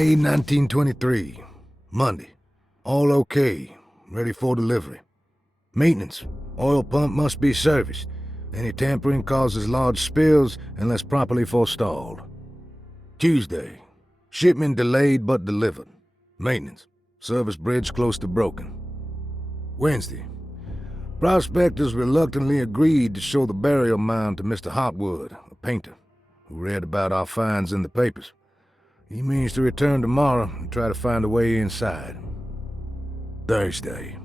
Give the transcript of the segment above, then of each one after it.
May 1923. Monday. All okay. Ready for delivery. Maintenance. Oil pump must be serviced. Any tampering causes large spills unless properly forestalled. Tuesday. Shipment delayed but delivered. Maintenance. Service bridge close to broken. Wednesday. Prospectors reluctantly agreed to show the burial mound to Mr. Hotwood, a painter, who read about our finds in the papers. He means to return tomorrow and try to find a way inside. Thursday.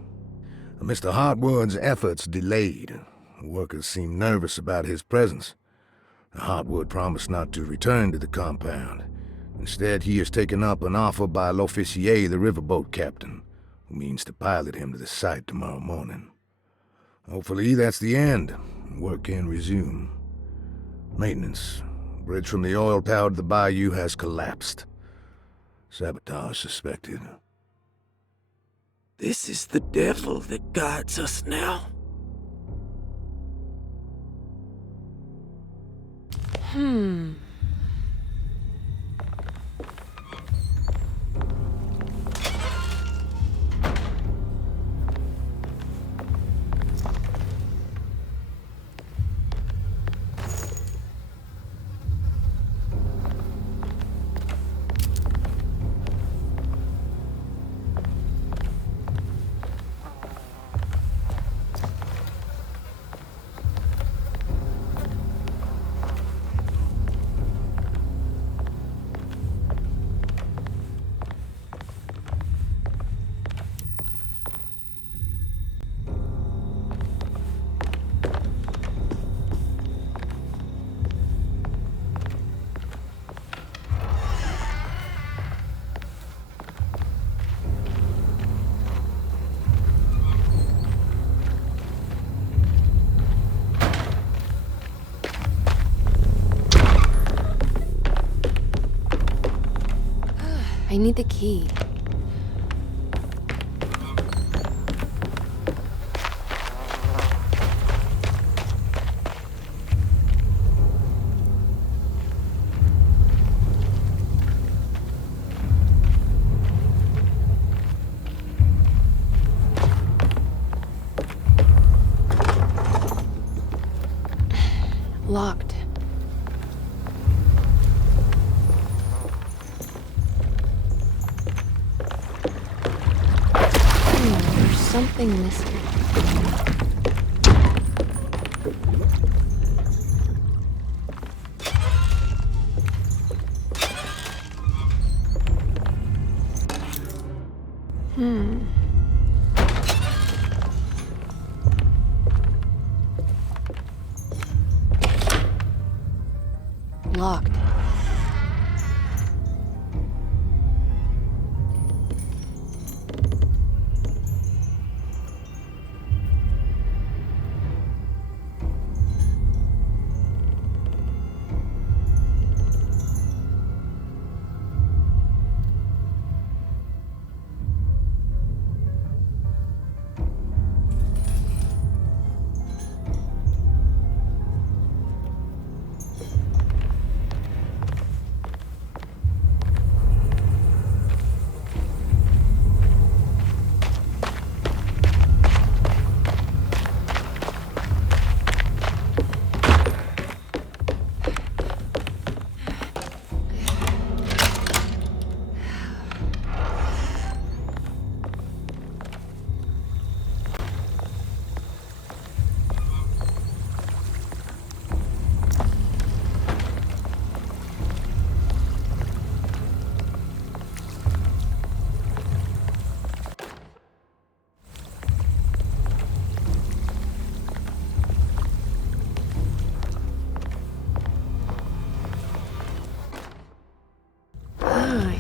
Mr. Hotwood's efforts delayed. The workers seemed nervous about his presence. Hotwood promised not to return to the compound. Instead, he has taken up an offer by L'Officier, the riverboat captain, who means to pilot him to the site tomorrow morning. Hopefully that's the end. Work can resume. Maintenance. Bridge from the oil tower to the bayou has collapsed. Sabotage suspected. This is the devil that guides us now. I need the key. Locked. There's something missing. Locked.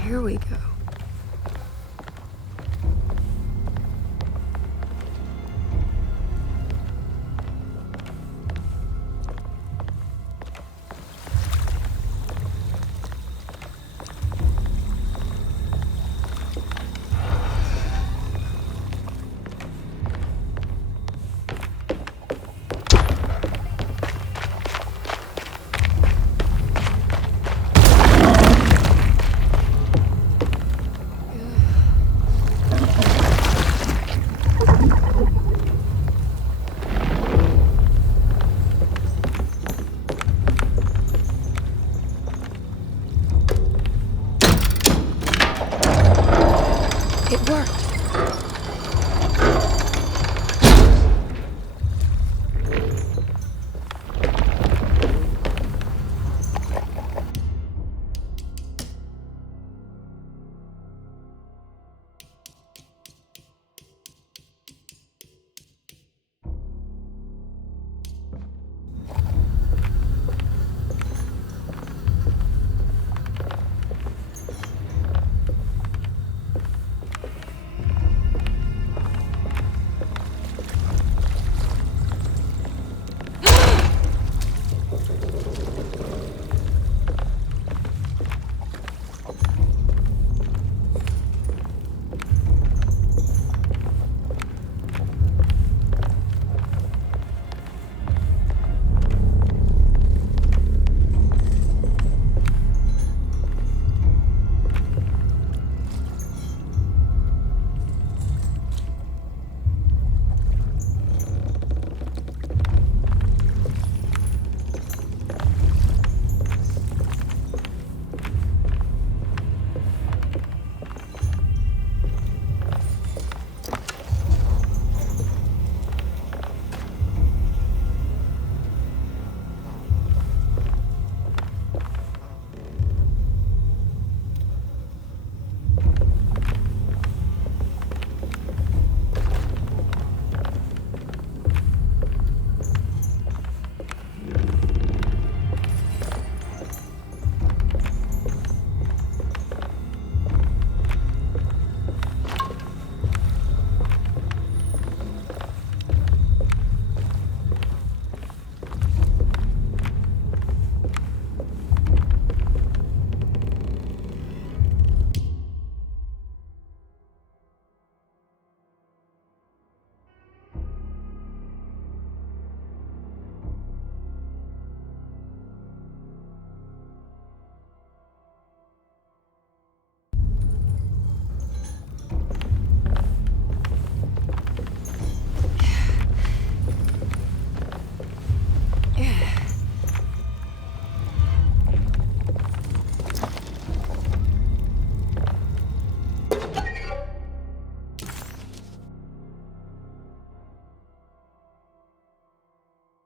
Here we go.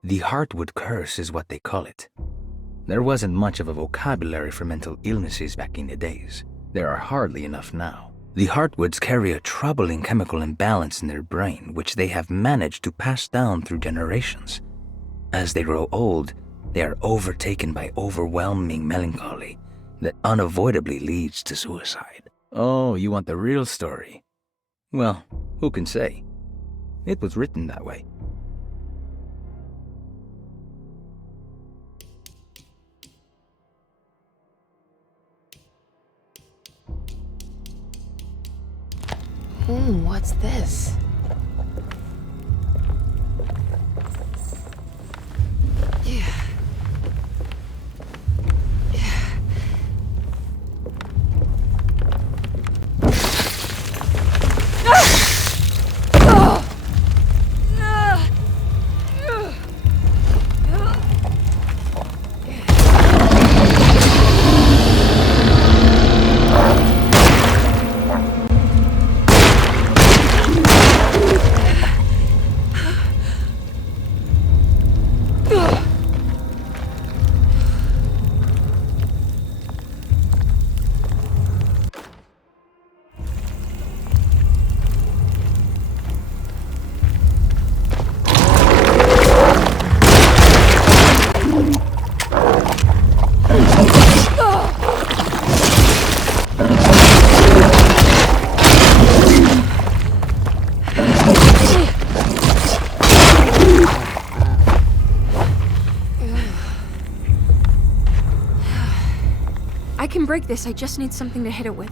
The Heartwood Curse is what they call it. There wasn't much of a vocabulary for mental illnesses back in the days. There are hardly enough now. The Heartwoods carry a troubling chemical imbalance in their brain, which they have managed to pass down through generations. As they grow old, they are overtaken by overwhelming melancholy that unavoidably leads to suicide. Oh, you want the real story? Well, who can say? It was written that way. What's this? Yeah. I can break this, I just need something to hit it with.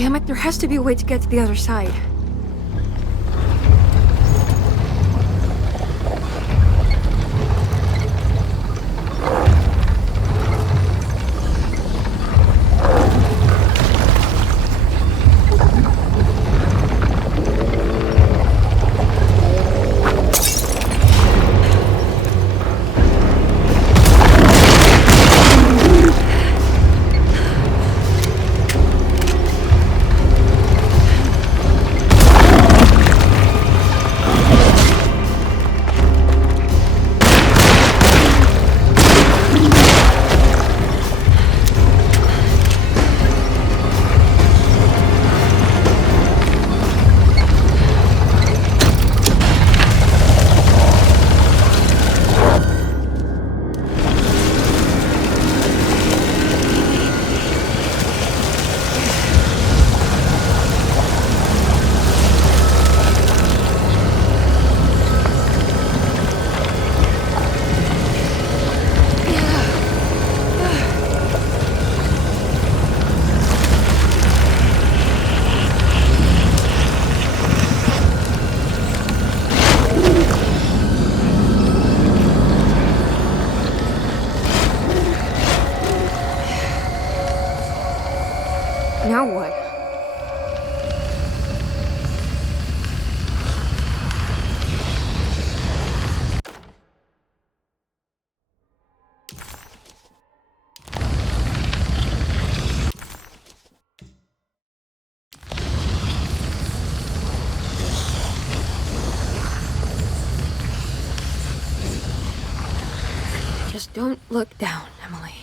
Damn it, there has to be a way to get to the other side. Now what? Just don't look down, Emily.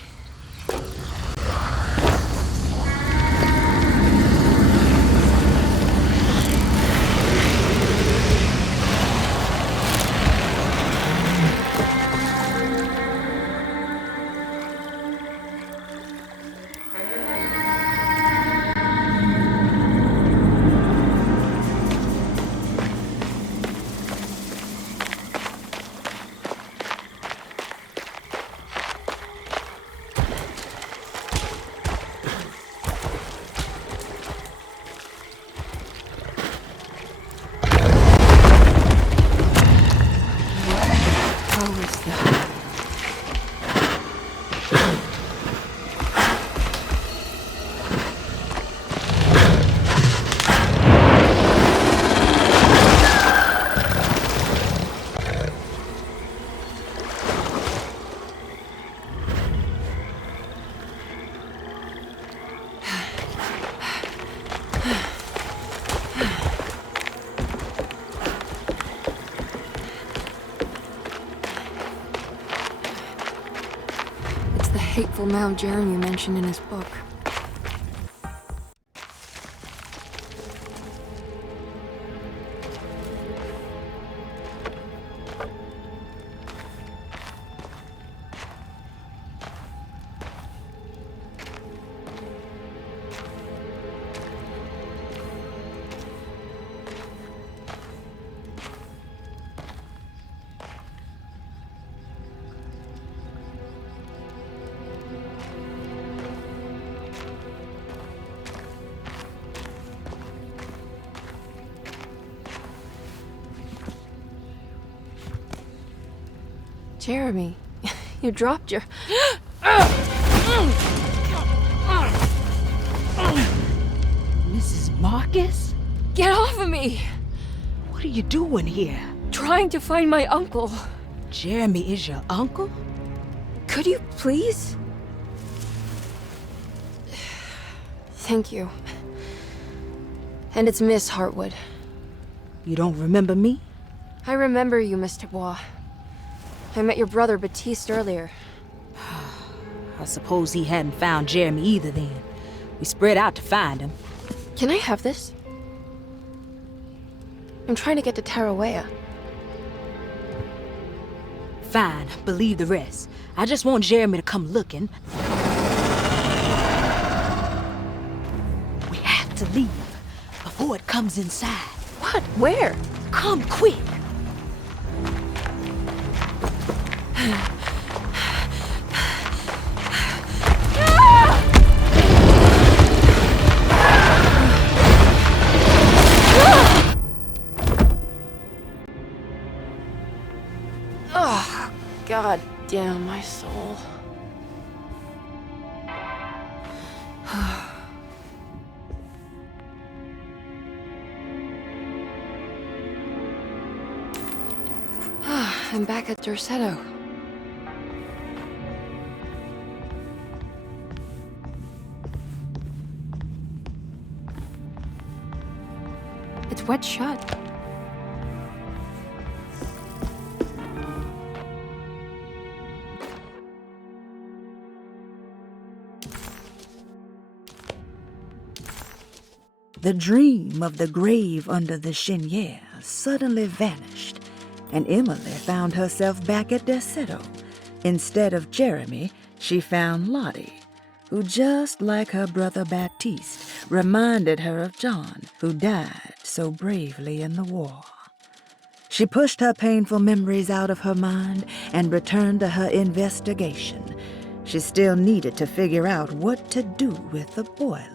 How is that? It's the hateful mound Jeremy mentioned in his book. Jeremy, you dropped your... Mrs. Marcus? Get off of me! What are you doing here? Trying to find my uncle. Jeremy is your uncle? Could you please? Thank you. And it's Miss Hartwood. You don't remember me? I remember you, Miss Dubois. I met your brother Baptiste earlier. I suppose he hadn't found Jeremy either then. We spread out to find him. Can I have this? I'm trying to get to Tarawea. Fine, believe the rest. I just want Jeremy to come looking. We have to leave before it comes inside. What? Where? Come quick! Damn my soul. I'm back at Dorsetto. It's wet shut. The dream of the grave under the cheniere suddenly vanished, and Emily found herself back at Dorsetto. Instead of Jeremy, she found Lottie, who, just like her brother Baptiste, reminded her of John, who died so bravely in the war. She pushed her painful memories out of her mind and returned to her investigation. She still needed to figure out what to do with the boiler.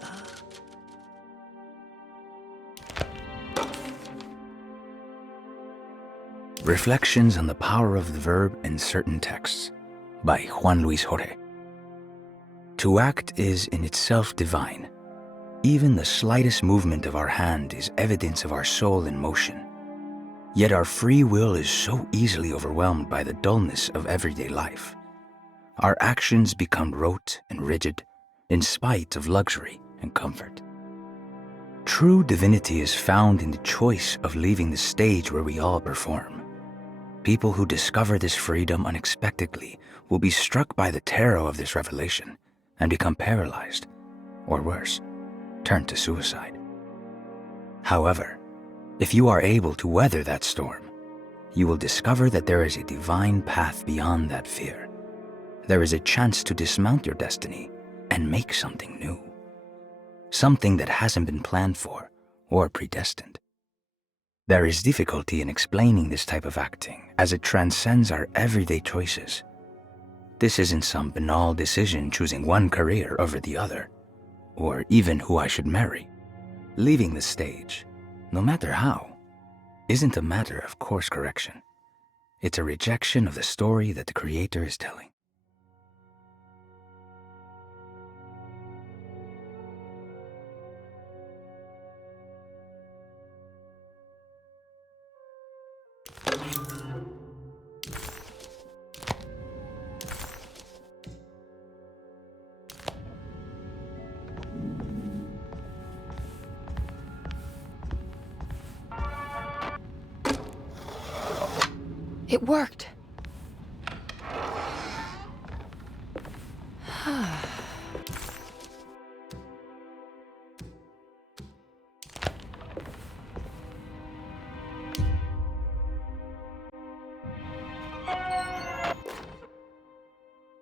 Reflections on the Power of the Verb in Certain Texts by Juan Luis Jorge. To act is in itself divine. Even the slightest movement of our hand is evidence of our soul in motion. Yet our free will is so easily overwhelmed by the dullness of everyday life. Our actions become rote and rigid in spite of luxury and comfort. True divinity is found in the choice of leaving the stage where we all perform. People who discover this freedom unexpectedly will be struck by the terror of this revelation and become paralyzed, or worse, turn to suicide. However, if you are able to weather that storm, you will discover that there is a divine path beyond that fear. There is a chance to dismount your destiny and make something new. Something that hasn't been planned for or predestined. There is difficulty in explaining this type of acting as it transcends our everyday choices. This isn't some banal decision choosing one career over the other, or even who I should marry. Leaving the stage, no matter how, isn't a matter of course correction. It's a rejection of the story that the Creator is telling. It worked.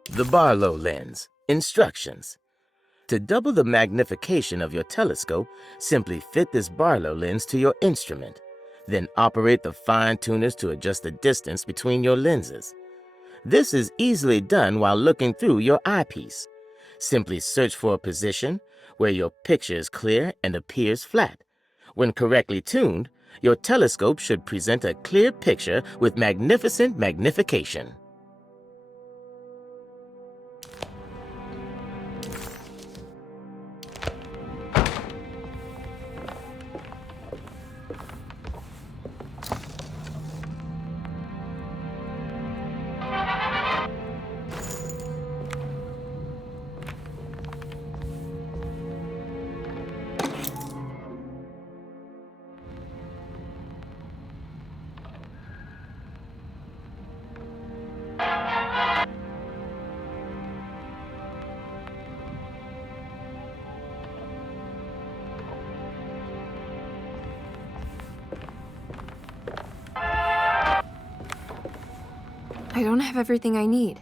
The Barlow lens. Instructions. To double the magnification of your telescope, simply fit this Barlow lens to your instrument. Then operate the fine tuners to adjust the distance between your lenses. This is easily done while looking through your eyepiece. Simply search for a position where your picture is clear and appears flat. When correctly tuned, your telescope should present a clear picture with magnificent magnification. I don't have everything I need.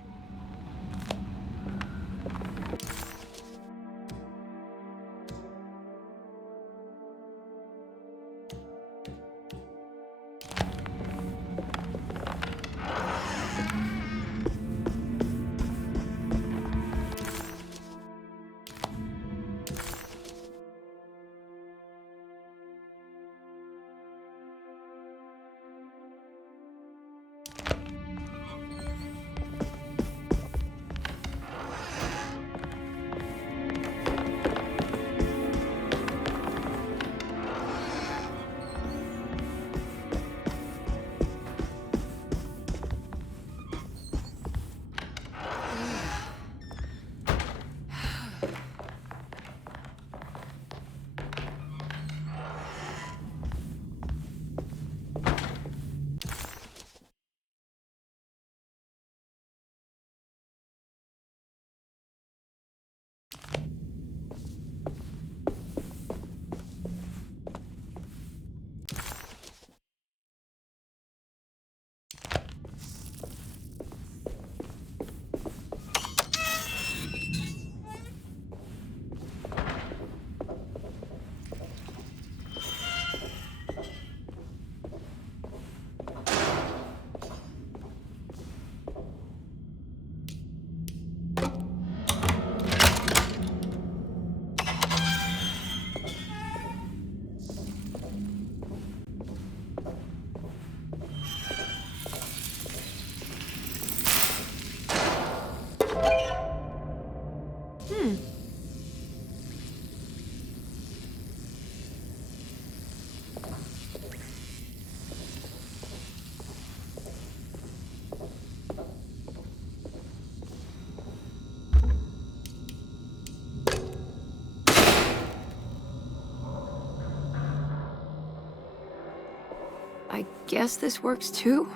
I guess this works too?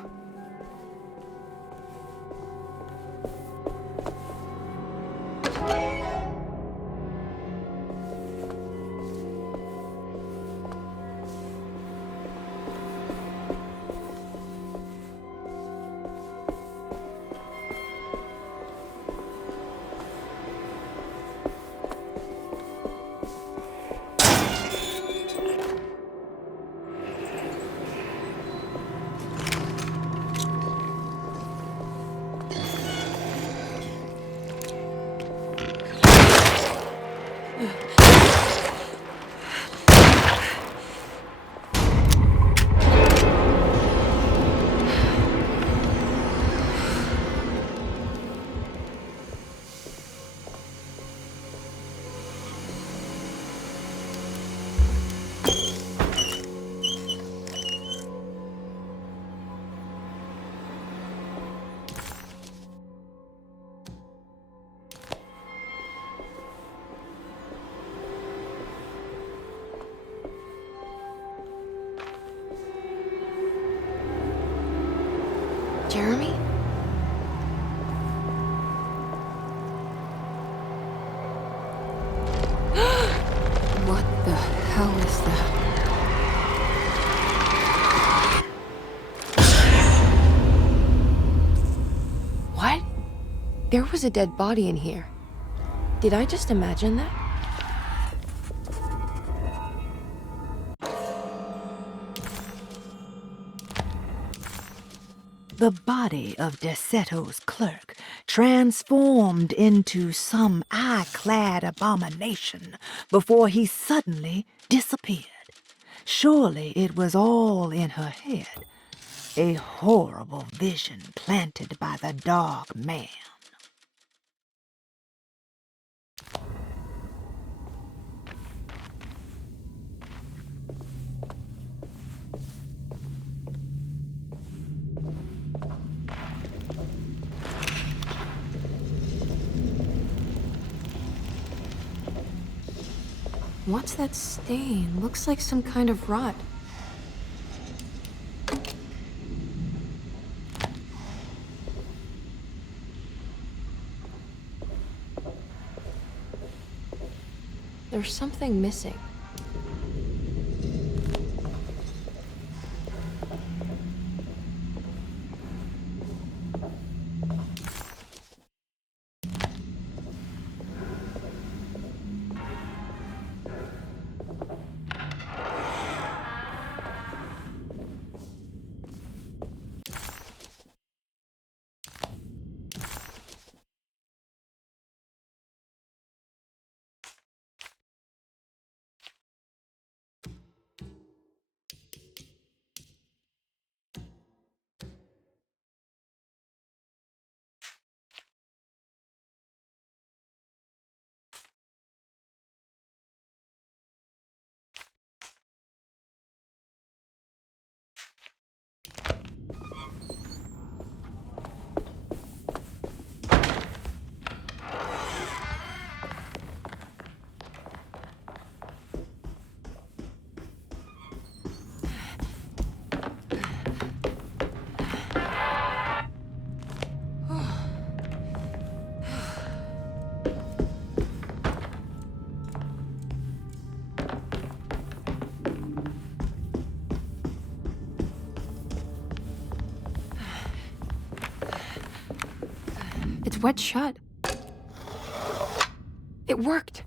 Jeremy? What the hell is that? What? There was a dead body in here. Did I just imagine that? The body of Deseto's clerk transformed into some eye-clad abomination before he suddenly disappeared. Surely it was all in her head, a horrible vision planted by the dog man. What's that stain? Looks like some kind of rot. There's something missing. It's wet shut. It worked.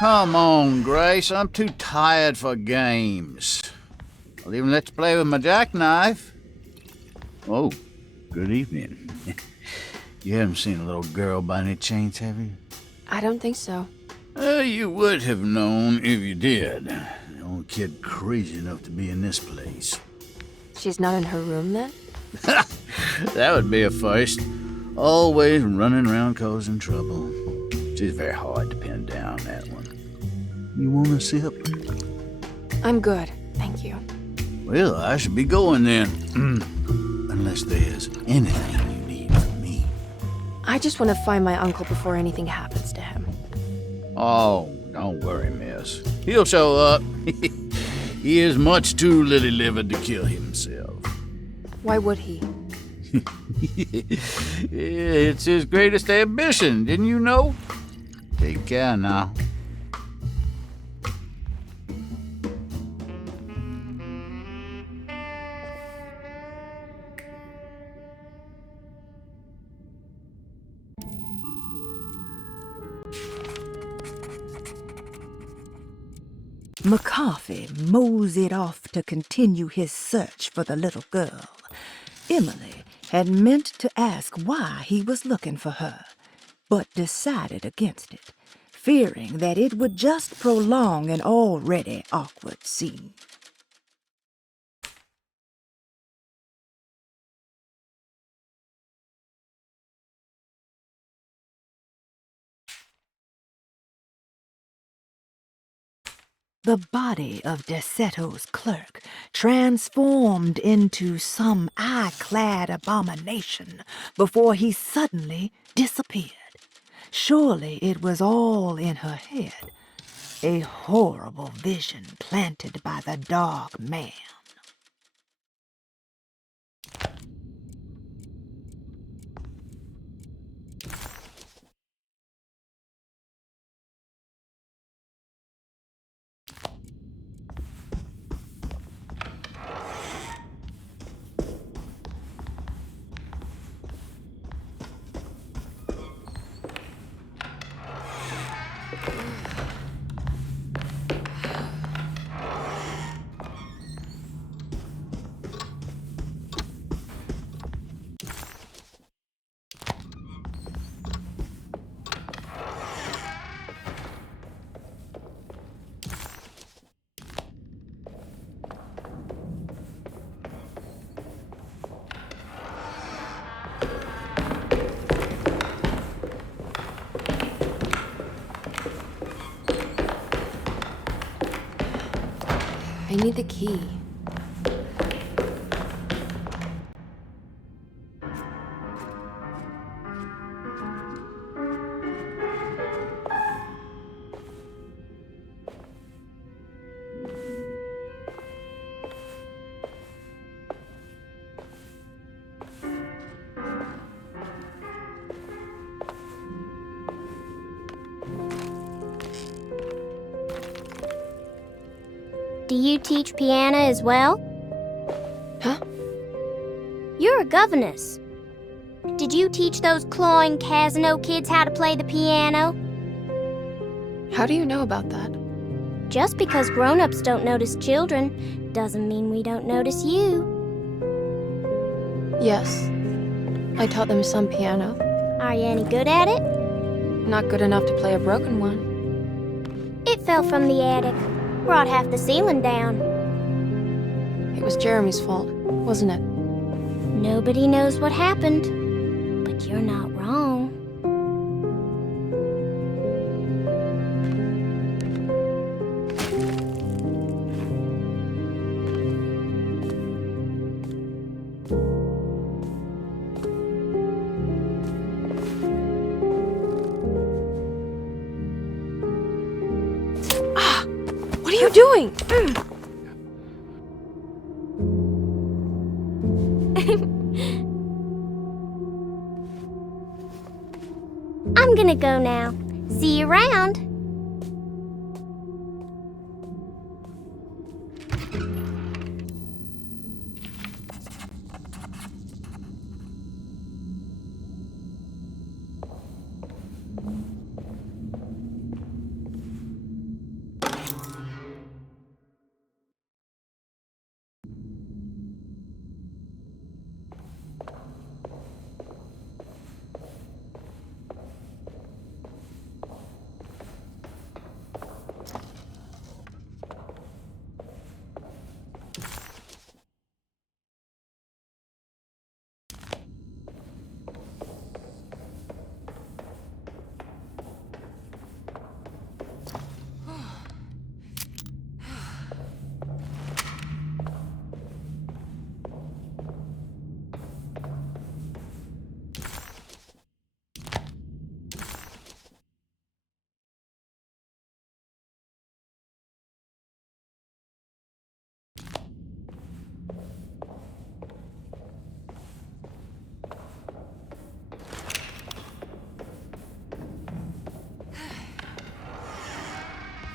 Come on, Grace. I'm too tired for games. I'll even let you play with my jackknife. Oh, good evening. You haven't seen a little girl by any chance, have you? I don't think so. You would have known if you did. The only kid crazy enough to be in this place. She's not in her room then? That would be a first. Always running around causing trouble. She's very hard to pin down, that one. You want a sip? I'm good, thank you. Well, I should be going then. Unless there's anything you need from me. I just want to find my uncle before anything happens to him. Oh, don't worry, miss. He'll show up. He is much too lily-livered to kill himself. Why would he? It's his greatest ambition, didn't you know? Take care now. McCarthy moseyed off to continue his search for the little girl. Emily had meant to ask why he was looking for her, but decided against it, fearing that it would just prolong an already awkward scene. The body of Deseto's clerk transformed into some eye-clad abomination before he suddenly disappeared. Surely it was all in her head, a horrible vision planted by the dog man. I need the key. Do you teach piano as well? Huh? You're a governess. Did you teach those cloying Casino kids how to play the piano? How do you know about that? Just because grown-ups don't notice children doesn't mean we don't notice you. Yes. I taught them some piano. Are you any good at it? Not good enough to play a broken one. It fell from the attic. Brought half the ceiling down. It was Jeremy's fault, wasn't it? Nobody knows what happened, but you're not wrong. What are you doing? I'm gonna go now. See you around.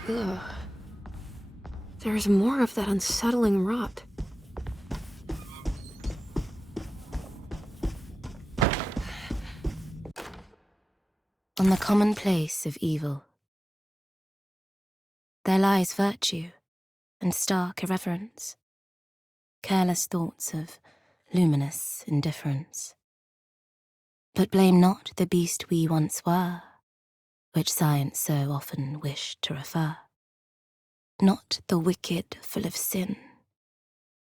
Ugh. There's more of that unsettling rot. On the commonplace of evil, there lies virtue and stark irreverence, careless thoughts of luminous indifference. But blame not the beast we once were, which science so often wished to refer. Not the wicked full of sin,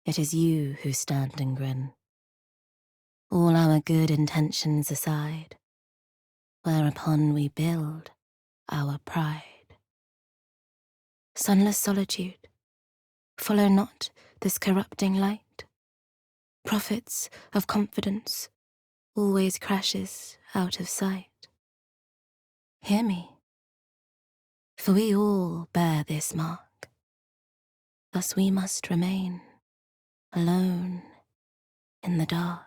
it is you who stand and grin. All our good intentions aside, whereupon we build our pride. Sunless solitude, follow not this corrupting light. Prophets of confidence always crashes out of sight. Hear me, for we all bear this mark. Thus we must remain alone in the dark.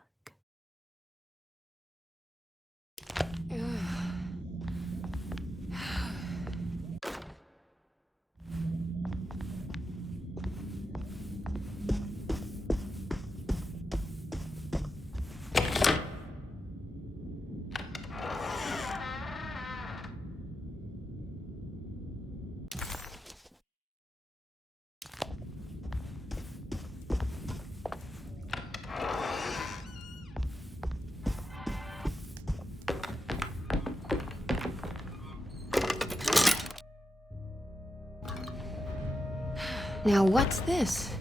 Now what's this?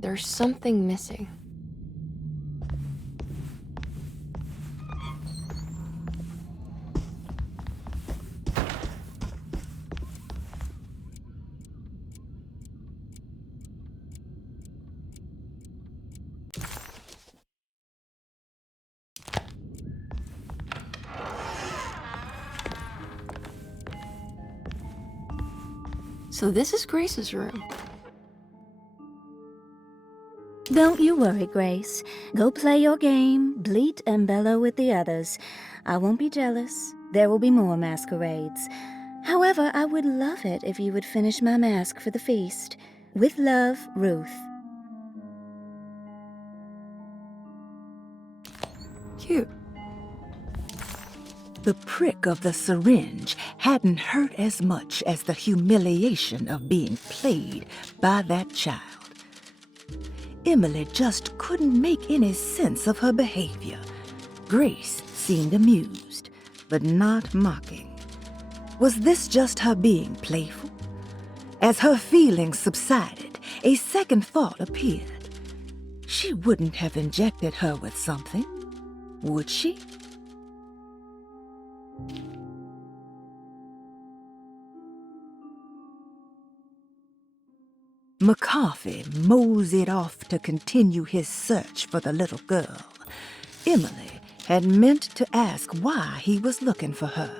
There's something missing. So this is Grace's room. Don't you worry, Grace. Go play your game, bleat and bellow with the others. I won't be jealous. There will be more masquerades. However, I would love it if you would finish my mask for the feast. With love, Ruth. Cute. The prick of the syringe hadn't hurt as much as the humiliation of being played by that child. Emily just couldn't make any sense of her behavior. Grace seemed amused, but not mocking. Was this just her being playful? As her feelings subsided, a second thought appeared. She wouldn't have injected her with something, would she? McCarthy moseyed off to continue his search for the little girl. Emily had meant to ask why he was looking for her,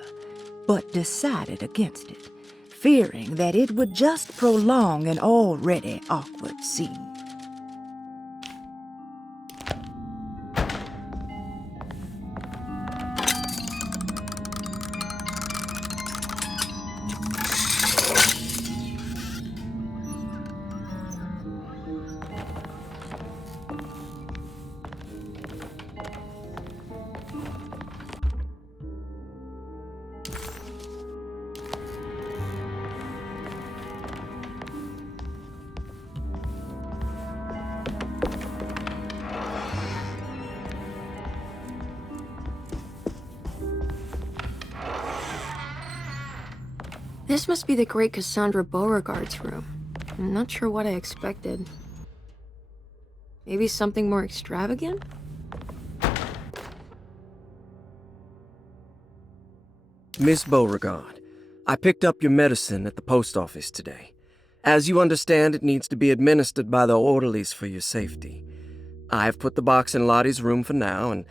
but decided against it, fearing that it would just prolong an already awkward scene. This must be the great Cassandra Beauregard's room. I'm not sure what I expected. Maybe something more extravagant? Miss Beauregard, I picked up your medicine at the post office today. As you understand, it needs to be administered by the orderlies for your safety. I have put the box in Lottie's room for now, and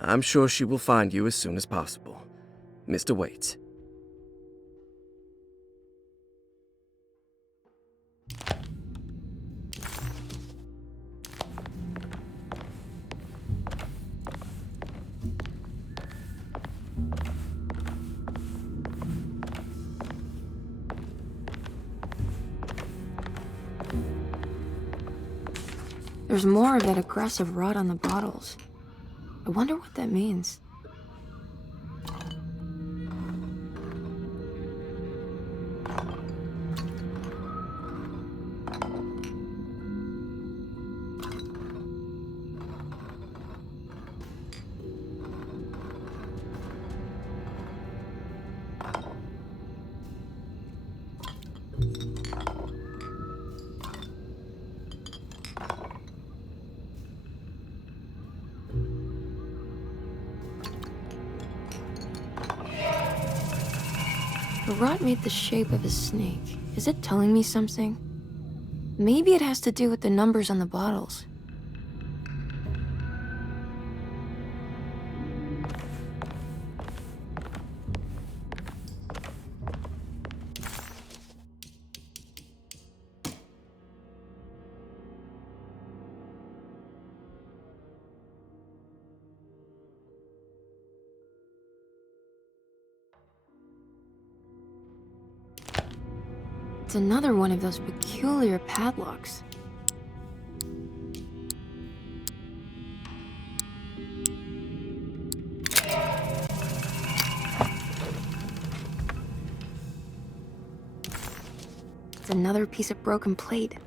I'm sure she will find you as soon as possible. Mr. Waits. There's more of that aggressive rot on the bottles. I wonder what that means. The rot made the shape of a snake. Is it telling me something? Maybe it has to do with the numbers on the bottles. It's another one of those peculiar padlocks. It's another piece of broken plate.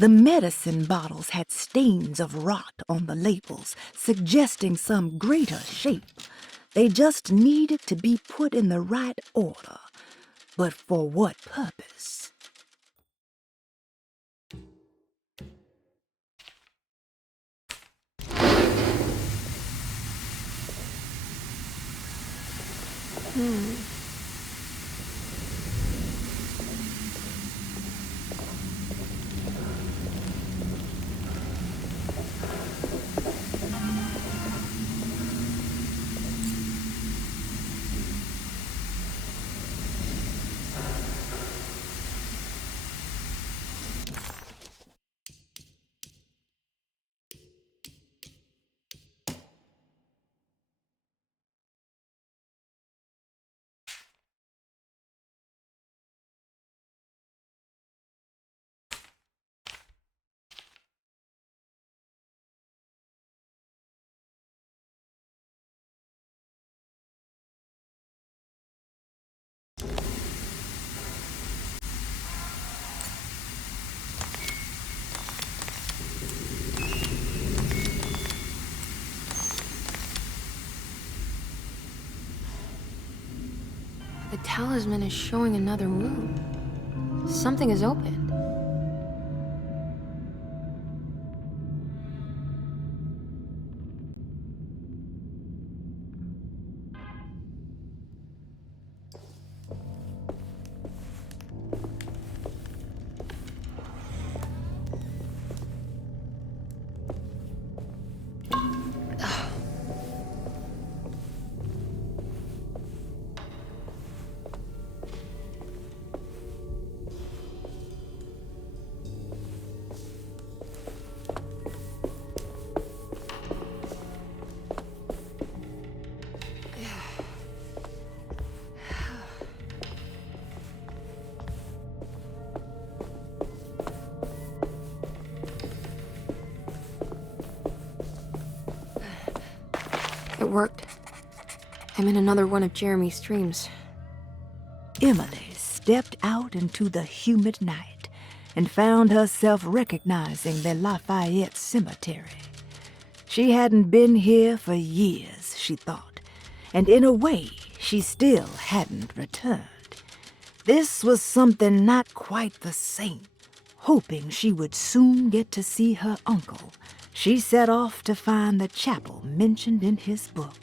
The medicine bottles had stains of rot on the labels, suggesting some greater shape. They just needed to be put in the right order. But for what purpose? The talisman is showing another room. Something is open. It worked. I'm in another one of Jeremy's dreams. Emily stepped out into the humid night and found herself recognizing the Lafayette Cemetery. She hadn't been here for years, she thought, and in a way, she still hadn't returned. This was something not quite the same. Hoping she would soon get to see her uncle, she set off to find the chapel mentioned in his book.